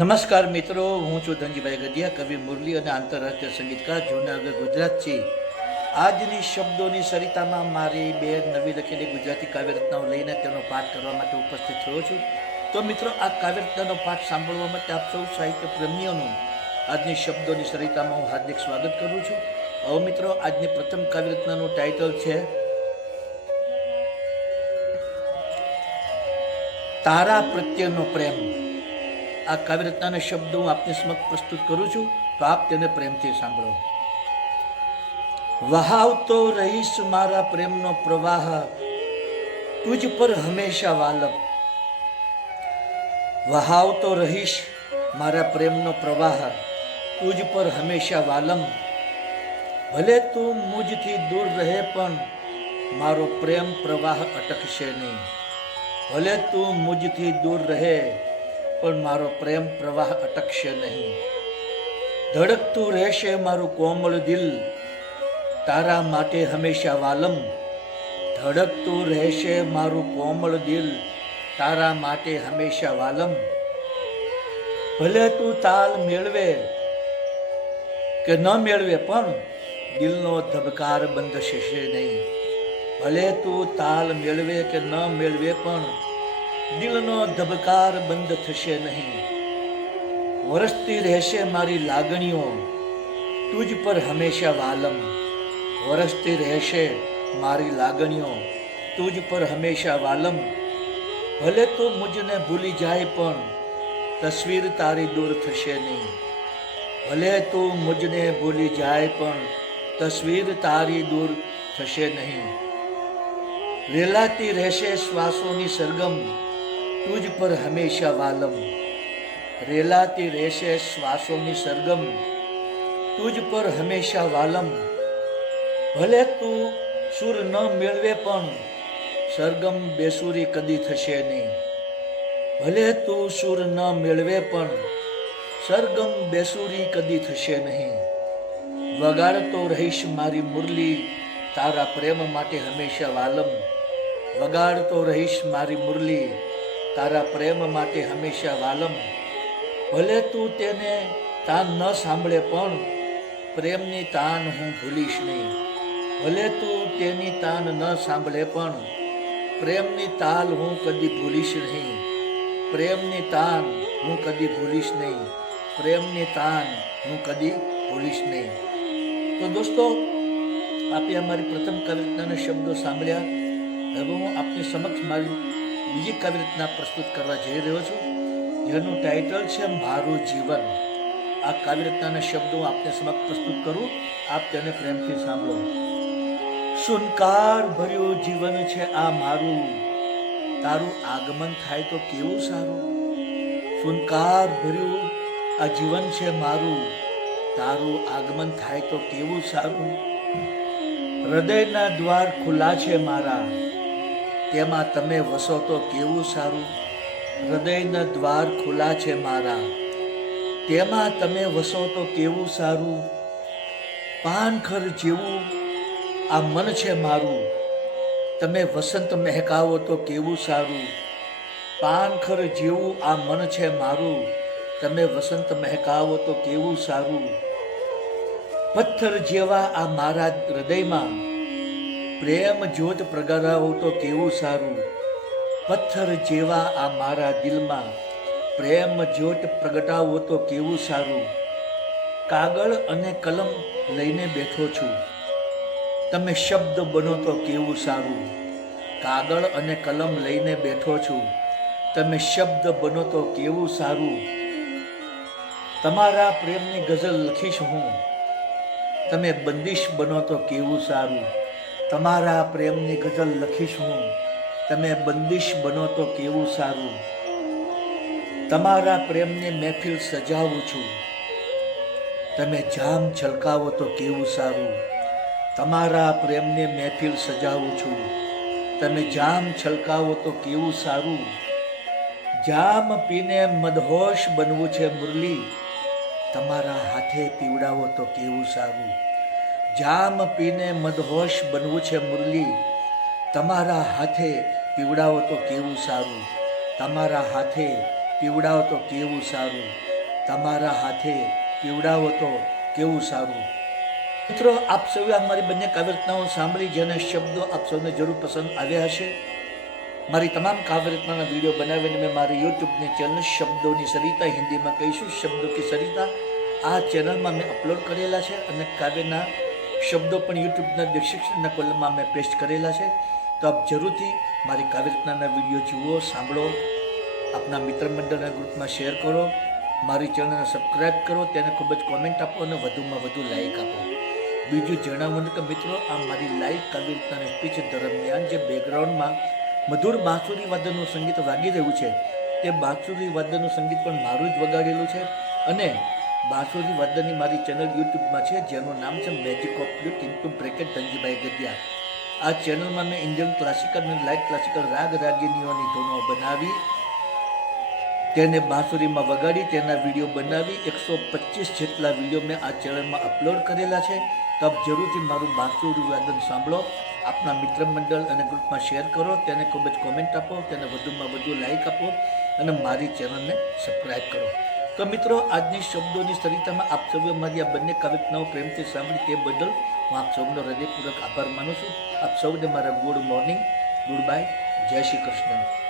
નમસ્કાર મિત્રો, હું છું ધનજીભાઈ ગઢિયા, કવિ મુરલી અને આંતરરાષ્ટ્રીય સંગીતકાર જૂનાગઢ ગુજરાતથી. આજની શબ્દોની સરિતામાં મારી બે નવી લખેલી ગુજરાતી કાવ્યરચનાઓ લઈને તેનો પાઠ કરવા માટે ઉપસ્થિત થયો છું. તો મિત્રો, આ કાવ્યરચનાનો પાઠ સાંભળવા માટે આપ સૌ સાહિત્ય પ્રેમીઓનું આજની શબ્દોની સરિતામાં હું હાર્દિક સ્વાગત કરું છું. હવે મિત્રો, આજની પ્રથમ કાવ્યરચનાનું ટાઇટલ છે તારા પ્રત્યેનો પ્રેમ. આ કાવ્યરચનાના શબ્દો હું આપની સમક્ષ પ્રસ્તુત કરું છું, તો આપ તેને પ્રેમથી સાંભળો. વહાવતો રહીશ મારા પ્રેમનો પ્રવાહ, તુજ પર હંમેશા વાલમ. વહાવતો રહીશ મારા પ્રેમનો પ્રવાહ, તુજ પર હંમેશા વાલમ. ભલે તું મુજથી દૂર રહે પણ મારો પ્રેમ પ્રવાહ અટકશે નહીં. ભલે તું મુજથી દૂર રહે પણ મારો પ્રેમ પ્રવાહ અટકશે નહીં. ધડકતું રહેશે મારું કોમળ દિલ, તારા માટે હંમેશા વાલમ. ધડકતું રહેશે મારું કોમળ દિલ, તારા માટે હંમેશા વાલમ. ભલે તું તાલ મેળવે કે ન મેળવે પણ દિલનો ધબકાર બંધ થશે નહીં. ભલે તું તાલ મેળવે કે ન મેળવે પણ દિલનો ધબકાર બંધ થશે નહીં. વરસતી રહેશે મારી લાગણીઓ, તુજ પર હંમેશા વાલમ. વરસતી રહેશે મારી લાગણીઓ, તુજ પર હંમેશા વાલમ. ભલે તું મુજને ભૂલી જાય પણ તસવીર તારી દૂર થશે નહીં. ભલે તું મુજને ભૂલી જાય પણ તસવીર તારી દૂર થશે નહીં. રેલાતી રહેશે શ્વાસોની સરગમ, તુજ પર હંમેશા વાલમ. રેલાતી રહેશે શ્વાસોની સરગમ, તુજ પર હંમેશા વાલમ. ભલે તું સુર ન મેળવે પણ સરગમ બેસુરી કદી થશે નહીં. ભલે તું સુર ન મેળવે પણ સરગમ બેસુરી કદી થશે નહીં. વગાડતો રહીશ મારી મુરલી, તારા પ્રેમ માટે હંમેશા વાલમ. વગાડતો રહીશ મારી મુરલી, તારા પ્રેમ માટે હંમેશા વાલમ. ભલે તું તેને તાન ન સાંભળે પણ પ્રેમની તાન હું ભૂલીશ નહીં. ભલે તું તેની તાન ન સાંભળે પણ પ્રેમની તાલ હું કદી ભૂલીશ નહીં. પ્રેમની તાન હું કદી ભૂલીશ નહીં. પ્રેમની તાન હું કદી ભૂલીશ નહીં. તો દોસ્તો, આપે અમારી પ્રથમ કાવ્યરચનાના શબ્દો સાંભળ્યા. હવે હું આપની સમક્ષ મારી બીજી કાવ્યરચના પ્રસ્તુત કરવા જઈ રહ્યો છું, જેનું ટાઇટલ છે મારું જીવન. આ કાવ્યરચનાના શબ્દો હું આપને સમક્ષ પ્રસ્તુત કરું, આપ તેને પ્રેમથી સાંભળો. શુનકાર ભર્યું જીવન છે આ મારું, તારું આગમન થાય તો કેવું સારું. શુનકાર ભર્યું આ જીવન છે મારું, તારું આગમન થાય તો કેવું સારું. હૃદયના દ્વાર ખુલ્લા છે મારા, તેમાં તમે વસો તો કેવું સારું. હૃદયના દ્વાર ખુલ્લા છે મારા, તેમાં તમે વસો તો કેવું સારું. પાનખર જેવું આ મન છે મારું, તમે વસંત મહેકાવો તો કેવું સારું. પાનખર જેવું આ મન છે મારું, તમે વસંત મહેકાવો તો કેવું સારું. પથ્થર જેવા આ મારા હૃદયમાં પ્રેમ જ્યોત પ્રગટાવો તો કેવું સારું. પથ્થર જેવા આ મારા દિલમાં પ્રેમ જ્યોત પ્રગટાવો તો કેવું સારું. કાગળ અને કલમ લઈને બેઠો છું, તમે શબ્દ બનો તો કેવું સારું. કાગળ અને કલમ લઈને બેઠો છું, તમે શબ્દ બનો તો કેવું સારું. તમારા પ્રેમની ગઝલ લખીશ હું, તમે બંદિશ બનો તો કેવું સારું. તમારા પ્રેમની ગઝલ લખીશ હું, તમે બંદિશ બનો તો કેવું સારું. તમારા પ્રેમની મહેફિલ સજાવું છું, તમે જામ છલકાવો તો કેવું સારું. તમારા પ્રેમની મહેફિલ સજાવું છું, તમે જામ છલકાવો તો કેવું સારું. જામ પીને મદહોશ બનવું છે મુરલી, તમારા હાથે પીવડાવો તો કેવું સારું. જામ પીને મદહોશ બનવું છે મુરલી, તમારા હાથે પીવડાવો તો કેવું સારું. તમારા હાથે પીવડાવો તો કેવું સારું, તમારા હાથે પીવડાવો તો કેવું સારું. મિત્રો, આપ સૌએ મારી બંને કાવ્ય રચનાઓ સાંભળી, જેના શબ્દો આપ સૌને જરૂર પસંદ આવ્યા હશે. મારી તમામ કાવ્ય રચનાના વિડીયો બનાવીને મેં મારી યુટ્યુબની ચેનલ શબ્દોની સરિતા, હિન્દીમાં કહીશું શબ્દો કી સરિતા, આ ચેનલમાં મેં અપલોડ કરેલા છે અને કાવ્યના શબ્દો પણ યુટ્યુબના ડિસ્ક્રિપ્શનના કોલમમાં મેં પેસ્ટ કરેલા છે. તો આપ જરૂરથી મારી કાવ્ય રચનાના વિડીયો જુઓ, સાંભળો, આપના મિત્ર મંડળના ગ્રુપમાં શેર કરો, મારી ચેનલને સબસ્ક્રાઈબ કરો, તેને ખૂબ જ કોમેન્ટ આપો અને વધુમાં વધુ લાઈક આપો. બીજું જણાવવાનું કે મિત્રો, આ મારી લાઈવ કાવ્ય રચનાની સ્પીચ દરમિયાન જે બેકગ્રાઉન્ડમાં મધુર બાંસુરી વાદનનું સંગીત વાગી રહ્યું છે, તે બાંસુરી વાદનનું સંગીત પણ મારું જ વગાડેલું છે અને બાંસુરી વાદનની મારી ચેનલ યુટ્યુબમાં છે, જેનું નામ છે magic of flute into bracket Dhanjibhai Gadhiya. આ ચેનલમાં મેં ઇન્ડિયન ક્લાસિકલ અને લાઇટ ક્લાસિકલ રાગ રાગિનીઓની ધૂનો બનાવી, તેને બાંસુરીમાં વગાડી, તેના વિડીયો બનાવી 125 જેટલા વિડીયો મેં આ ચેનલમાં અપલોડ કરેલા છે. તો આપ જરૂરથી મારું બાંસુરી વાદન સાંભળો, આપના મિત્ર મંડળ અને ગ્રુપમાં શેર કરો, તેને ખૂબ જ કોમેન્ટ આપો, તેને વધુમાં વધુ લાઈક આપો અને મારી ચેનલને સબસ્ક્રાઈબ કરો. તો મિત્રો, આજની શબ્દોની સરિતામાં આપ સૌએ મારી આ બંને કાવ્યરચનાઓ પ્રેમથી સાંભળી તે બદલ હું આપ સૌનો હૃદયપૂર્વક આભાર માનું છું. આપ સૌને મારા ગુડ મોર્નિંગ, ગુડ બાય, જય શ્રી કૃષ્ણ.